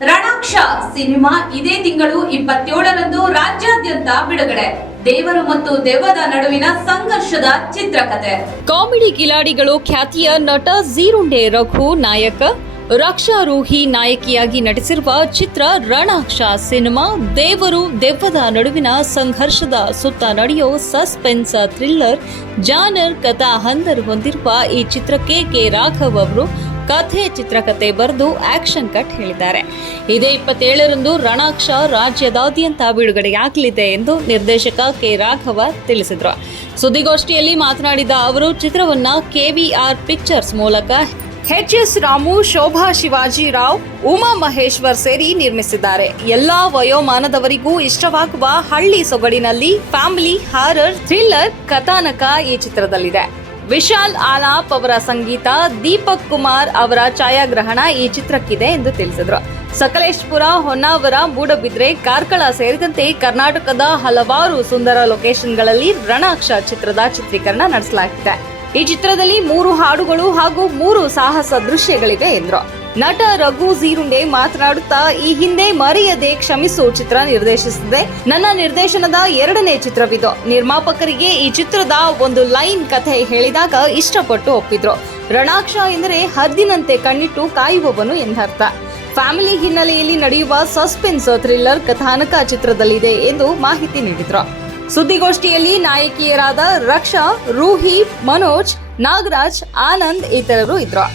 ರಣಾಕ್ಷ cinema ಇದೇ ತಿಂಗಳು 27ರಂದು ರಾಜ್ಯಾದ್ಯಂತ ಬಿಡುಗಡೆ. ದೇವರು ಮತ್ತು ದೆವ್ವದ ನಡುವಿನ ಸಂಘರ್ಷದ ಚಿತ್ರಕಥೆ. ಕಾಮಿಡಿ ಕಿಲಾಡಿಗಳು ಖ್ಯಾತಿಯ ನಟ ಝೀರುಂಡೆ ರಘು ನಾಯಕ, ರಕ್ಷಾ ರೂಹಿ ನಾಯಕಿಯಾಗಿ ನಟಿಸಿರುವ ಚಿತ್ರ ರಣಾಕ್ಷ ಸಿನಿಮಾ ದೇವರು ದೆವ್ವದ ನಡುವಿನ ಸಂಘರ್ಷದ ಸುತ್ತ ನಡೆಯೋ ಸಸ್ಪೆನ್ಸ್ ಥ್ರಿಲ್ಲರ್ ಜಾನರ್ ಕಥಾ ಹಂದರ್ ಹೊಂದಿರುವ ಈ ಚಿತ್ರಕ್ಕೆ ಕೆ ರಾಘವ್ ಅವರು ಕಥೆ ಚಿತ್ರಕಥೆ ಬರೆದು ಆಕ್ಷನ್ ಕಟ್ ಹೇಳಿದ್ದಾರೆ. ಇದೇ 27ರಂದು ರಣಾಕ್ಷ ರಾಜ್ಯದಾದ್ಯಂತ ಬಿಡುಗಡೆಯಾಗಲಿದೆ ಎಂದು ನಿರ್ದೇಶಕ ಕೆ ರಾಘವ ತಿಳಿಸಿದರು. ಸುದ್ದಿಗೋಷ್ಠಿಯಲ್ಲಿ ಮಾತನಾಡಿದ ಅವರು, ಚಿತ್ರವನ್ನ ಕೆವಿಆರ್ ಪಿಕ್ಚರ್ಸ್ ಮೂಲಕ ಎಚ್.ಎಸ್. ರಾಮು, ಶೋಭಾ ಶಿವಾಜಿರಾವ್, ಉಮಾ ಮಹೇಶ್ವರ್ ಸೇರಿ ನಿರ್ಮಿಸಿದ್ದಾರೆ. ಎಲ್ಲಾ ವಯೋಮಾನದವರಿಗೂ ಇಷ್ಟವಾಗುವ ಹಳ್ಳಿ ಸೊಗಡಿನಲ್ಲಿ ಫ್ಯಾಮಿಲಿ ಹಾರರ್ ಥ್ರಿಲ್ಲರ್ ಕಥಾನಕ ಈ ಚಿತ್ರದಲ್ಲಿದೆ. ವಿಶಾಲ್ ಆಲಾಪ್ ಅವರ ಸಂಗೀತ, ದೀಪಕ್ ಕುಮಾರ್ ಅವರ ಛಾಯಾಗ್ರಹಣ ಈ ಚಿತ್ರಕ್ಕಿದೆ ಎಂದು ತಿಳಿಸಿದರು. ಸಕಲೇಶಪುರ, ಹೊನ್ನಾವರ, ಮೂಡಬಿದ್ರೆ, ಕಾರ್ಕಳ ಸೇರಿದಂತೆ ಕರ್ನಾಟಕದ ಹಲವಾರು ಸುಂದರ ಲೊಕೇಶನ್ಗಳಲ್ಲಿ ರಣಾಕ್ಷ ಚಿತ್ರದ ಚಿತ್ರೀಕರಣ ನಡೆಸಲಾಗಿದೆ. ಈ ಚಿತ್ರದಲ್ಲಿ 3 ಹಾಡುಗಳು ಹಾಗೂ 3 ಸಾಹಸ ದೃಶ್ಯಗಳಿವೆ ಎಂದರು. ನಟ ರಘು ಝೀರುಂಡೆ ಮಾತನಾಡುತ್ತಾ, ಈ ಹಿಂದೆ ಮರೆಯದೆ ಕ್ಷಮಿಸು ಚಿತ್ರ ನಿರ್ದೇಶಿಸಿದೆ. ನನ್ನ ನಿರ್ದೇಶನದ 2ನೇ ಚಿತ್ರವಿದು. ನಿರ್ಮಾಪಕರಿಗೆ ಈ ಚಿತ್ರದ ಒಂದು ಲೈನ್ ಕಥೆ ಹೇಳಿದಾಗ ಇಷ್ಟಪಟ್ಟು ಒಪ್ಪಿದ್ರು. ರಣಾಕ್ಷ ಎಂದರೆ ಹದ್ದಿನಂತೆ ಕಣ್ಣಿಟ್ಟು ಕಾಯುವವನು ಎಂದರ್ಥ. ಫ್ಯಾಮಿಲಿ ಹಿನ್ನೆಲೆಯಲ್ಲಿ ನಡೆಯುವ ಸಸ್ಪೆನ್ಸ್ ಥ್ರಿಲ್ಲರ್ ಕಥಾನಕ ಚಿತ್ರದಲ್ಲಿದೆ ಎಂದು ಮಾಹಿತಿ ನೀಡಿದ್ರು. ಸುದ್ದಿಗೋಷ್ಠಿಯಲ್ಲಿ ನಾಯಕಿಯರಾದ ರಕ್ಷಾ, ರೂಹಿ, ಮನೋಜ್, ನಾಗರಾಜ್, ಆನಂದ್ ಇತರರು ಇದ್ರು.